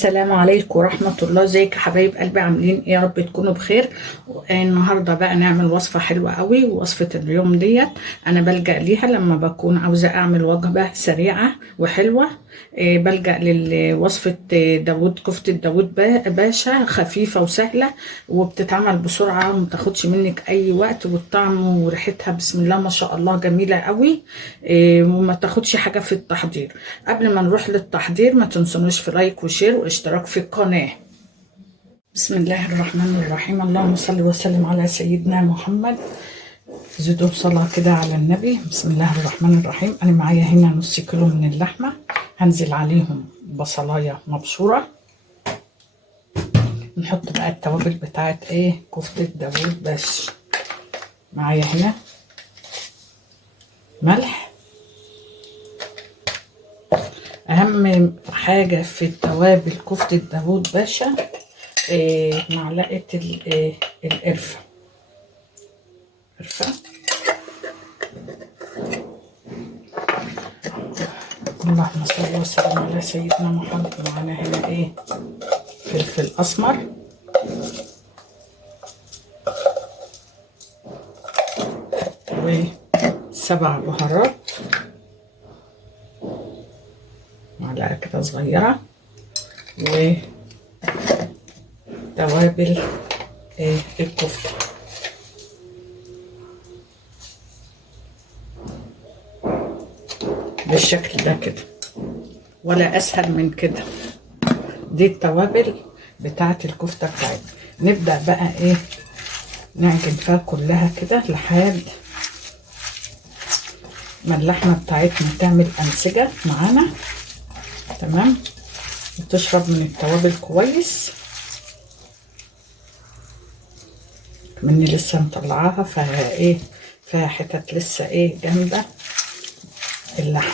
السلام عليكم ورحمة الله. ازيك يا حبايب قلبي؟ عاملين ايه؟ يا رب تكونوا بخير. النهاردة بقى نعمل وصفة حلوة قوي. وصفة اليوم ديت انا بلجأ ليها لما بكون عاوزة اعمل وجبة سريعة وحلوة. بلجأ لوصفة داوود، كفتة داوود باشا، خفيفة وسهلة وبتتعمل بسرعة وما تاخدش منك اي وقت، والطعم وريحتها بسم الله ما شاء الله جميلة قوي. وما تاخدش حاجة في التحضير. قبل ما نروح للتحضير ما تنسونوش في لايك وشير واشتراك في القناة. بسم الله الرحمن الرحيم. اللهم صل وسلم على سيدنا محمد. زيدوا صلاة كده على النبي. بسم الله الرحمن الرحيم. أنا معايا هنا نص كيلو من اللحمة، هنزل عليهم بصلاية مبشورة. نحط بقى التوابل بتاعت كفتة داوود بس. معايا هنا ملح. أهم حاجة في التوابل كفتة داوود باشا معلقة القرفة. اللهم صل وسلم على سيدنا محمد. معانا هنا فلفل اسمر، وسبع بهارات، معلقة كده صغيرة، وتوابل الكفتة بالشكل ده كده، ولا اسهل من كده. دي التوابل بتاعت الكفتة بتاعتنا. نبدأ بقى نعجن فيها كلها كده لحد ما اللحمة بتاعتنا تعمل أنسجة معانا، تمام، وتشرب من التوابل كويس. مني لسه مطلعاها فيها فيها حتت لسه جامدة اللحمة.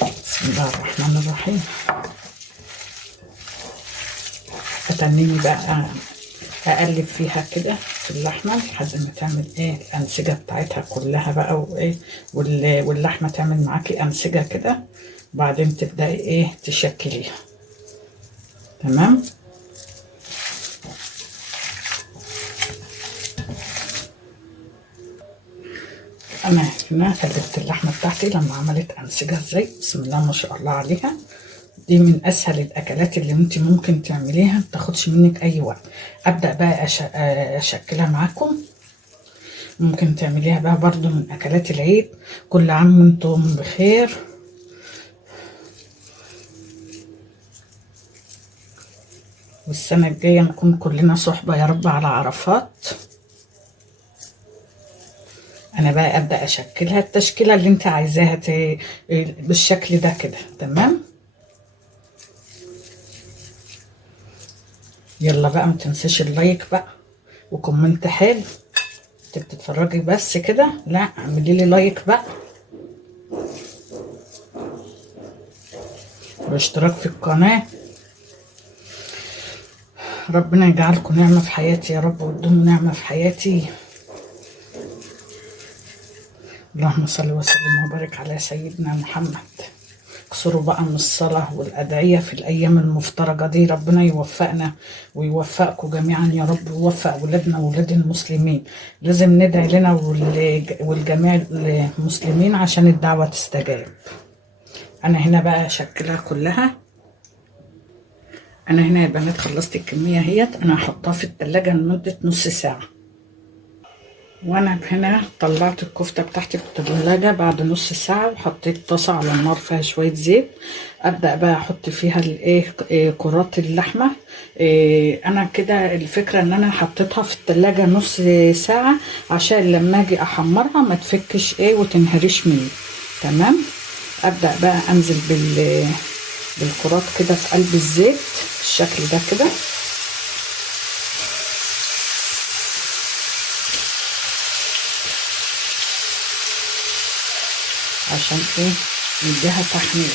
بسم الله الرحمن الرحيم. اتنيني بقى اقلب فيها كده في اللحمه لحد ما تعمل الانسجه بتاعتها كلها بقى، واللحمه تعمل معاكي انسجه كده. وبعدين تبداي تشكليها، تمام. انا هنا قلبت اللحمه بتاعتي لما عملت انسجه ازاي، بسم الله ما شاء الله عليها. دي من اسهل الاكلات اللي انت ممكن تعمليها، ما تاخدش منك اي وقت. ابدا بقى اشكلها معاكم. ممكن تعمليها بقى برضو من اكلات العيد. كل عام وانتم بخير. والسنه الجايه نكون كلنا صحبه يا رب على عرفات. انا بقى ابدا اشكلها التشكيله اللي انت عايزاها بالشكل ده كده، تمام. يلا بقى ما تنسيش اللايك بقى وكومنت حلو. انت بتتفرجي بس كده؟ لا، اعملي لي لايك بقى واشتراك في القناه. ربنا يجعلكم نعمه في حياتي يا رب، وتدوموا نعمه في حياتي. اللهم صل وسلم وبارك على سيدنا محمد. اكثروا بقى من الصلاة والأدعية في الأيام المفترجة دي. ربنا يوفقنا ويوفقكم جميعا يا رب، ويوفق ولادنا وولاد المسلمين. لازم ندعي لنا والجميع المسلمين عشان الدعوة تستجاب. أنا هنا بقى أشكلها كلها. أنا هنا يا بنات خلصت الكمية اهيت. أنا هحطها في التلاجة لمدة نص ساعة. وانا هنا طلعت الكفته بتاعتي من الثلاجه بعد نص ساعه، وحطيت طاسه على النار فيها شويه زيت. ابدا بقى احط فيها كرات اللحمه. انا كده الفكره ان انا حطيتها في الثلاجه نص ساعه عشان لما اجي احمرها ما تفكش وتنهريش مني، تمام. ابدا بقى انزل بالكرات كده في قلب الزيت بالشكل ده كده، عشان نديها تحمير.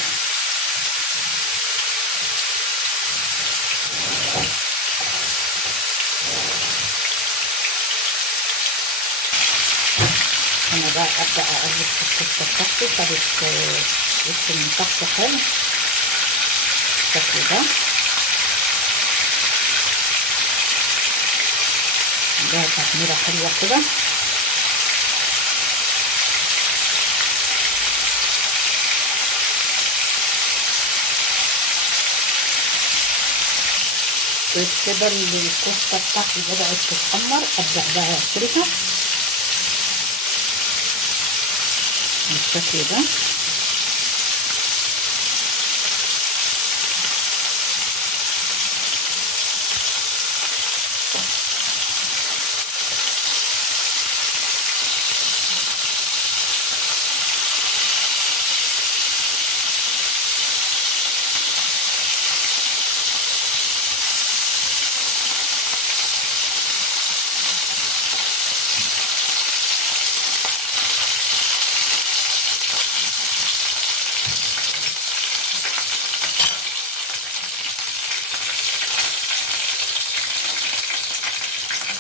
انا بقى ابدا اقلب في الكفته بتاعتي، خدت وش من تحت حلو بالشكل ده. ده تحميره حلوه كده. كده الكفته بتاعتي بدات تتحمر، ابدا بقى اقفلها بالشكل ده.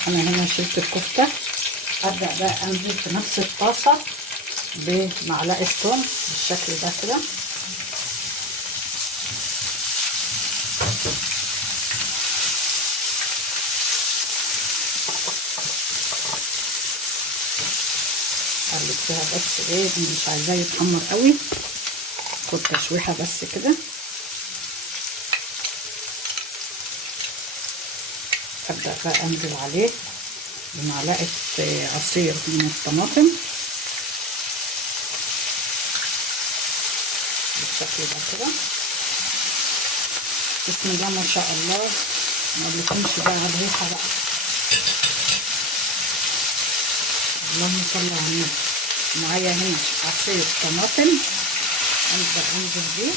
انا هنا شلت الكفته، ابدا بقى انزل في نفس الطاسه بمعلقه ثوم بالشكل ده كده. اقلب فيها بس ايه، مش عايزاه يتحمر قوي، خد تشويحه بس كده. ابدا بقى انزل عليه بمعلقه عصير من الطماطم بالشكل ده كده. بسم الله ما شاء الله، ما اقولكمش بقى على الريحه بقى، اللهم صل على النبي. معايا هنا عصير طماطم، ابدا انزل بيه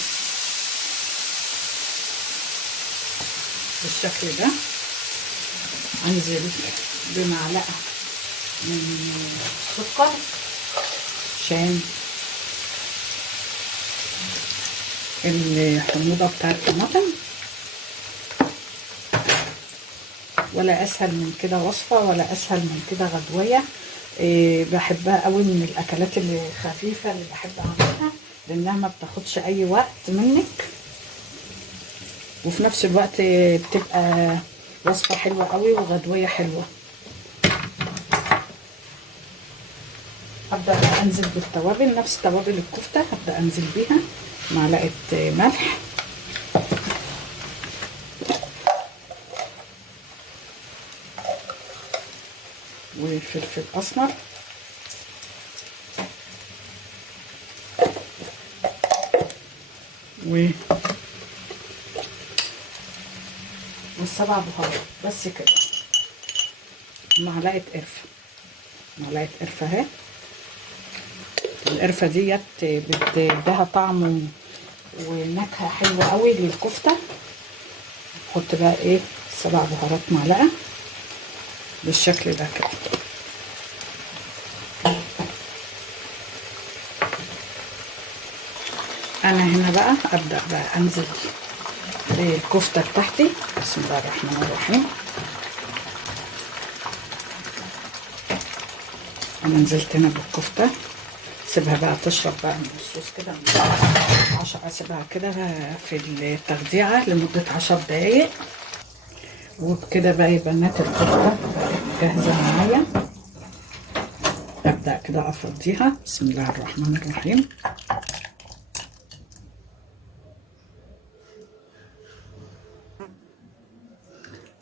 بالشكل ده. انزل بمعلقه من السكر عشان الحموضه بتاع الطماطم. ولا اسهل من كده وصفه، ولا اسهل من كده غدويه. بحبها قوي، من الاكلات اللي خفيفه اللي بحب اعملها، لانها ما بتاخدش اي وقت منك، وفي نفس الوقت بتبقى وصفه حلوه قوي وغدويه حلوه. هبدا بقى انزل بالتوابل، نفس توابل الكفته هبدا انزل بيها. معلقه ملح، وفلفل اسمر، والسبع بهارات بس كده. معلقه قرفه، معلقه قرفه اهي. القرفه ديت بتديها طعم ونكهه حلوه قوي للكفته. نحط بقى ايه، 7 بهارات معلقه بالشكل ده كده. انا هنا بقى ابدا بقى انزل بالكفته بتاعتي. بسم الله الرحمن الرحيم. انا نزلت هنا بالكفته، سيبها بقى تشرب بقى من الصوص كده، اسيبها كده في التخديعه لمده 10 دقايق، وبكده بقى يبقى بنات الكفته جاهزه معايا. ابدا كده افضيها. بسم الله الرحمن الرحيم.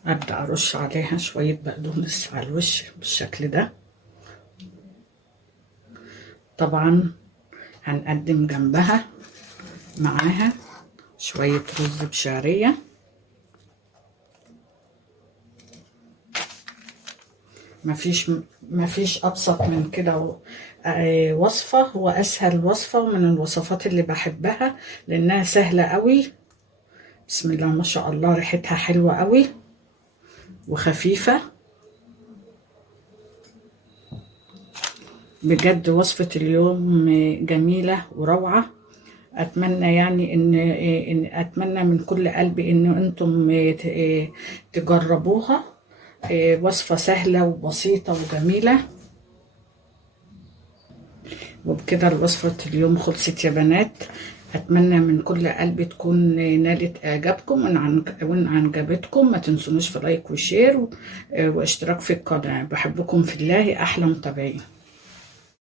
ابدا ارش عليها شويه بقدونس على الوش بالشكل ده. طبعا هنقدم جنبها معاها شويه رز بشعريه. مفيش ابسط من كده وصفه، هو اسهل وصفه ومن الوصفات اللي بحبها لانها سهله قوي. بسم الله ما شاء الله، ريحتها حلوه قوي وخفيفه بجد. وصفه اليوم جميله وروعه. اتمنى يعني ان اتمنى من كل قلبي ان انتم تجربوها. وصفه سهله وبسيطه وجميله. وبكده الوصفة اليوم خلصت يا بنات. أتمنى من كل قلبي تكون نالت إعجابكم، وإن عجبتكم ما تنسونوش في لايك وشير واشتراك في القناة. بحبكم في الله، أحلى متابعين.